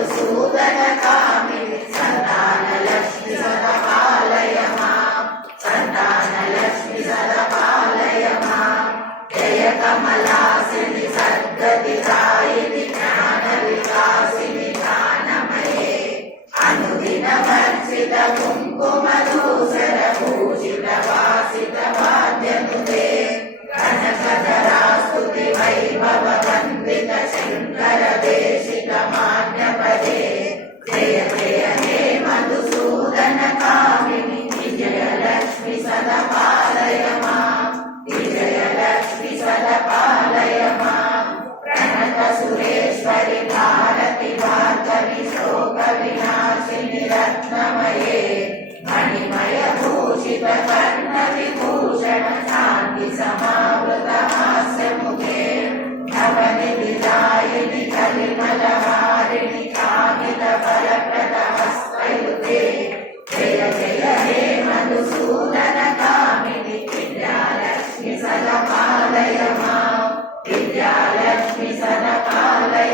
మధుసూదన కామిని సంతానలక్ష్మి సదపాలయ మాం సంతానలక్ష్మి సదపాలయ మాం జయ కమలాసిని సద్గతిదాయిని జ్ఞాన వికాసిని జ్ఞానమయే అనుదినమర్చిత కుంకుమధూసర పూజిత వాసిత వాద్యనుతే కనకధరాస్తుతి వైభవ వందిత శంకర దేశిక మాన్యపదే జయ జయ హే మధుసూదన కామిని విజయలక్ష్మి సదపాలయ మాం విజయలక్ష్మి సదపాలయ మాం ప్రణత సురేశ్వరి భారతి భార్గవి శోక వినాశిని రత్నమయే మణిమయ భూషిత కర్ణ విభూషణ శాంతి సమావృత హాస్యముఖే నవనిధి దాయిని కలిమలహారిణి కామిత ఫలప్రద హస్తయుతే జయ జయ హే మధుసూదన కామిని విద్యాలక్ష్మి సదపాలయ మాం విద్యాలక్ష్మి సదపాలయ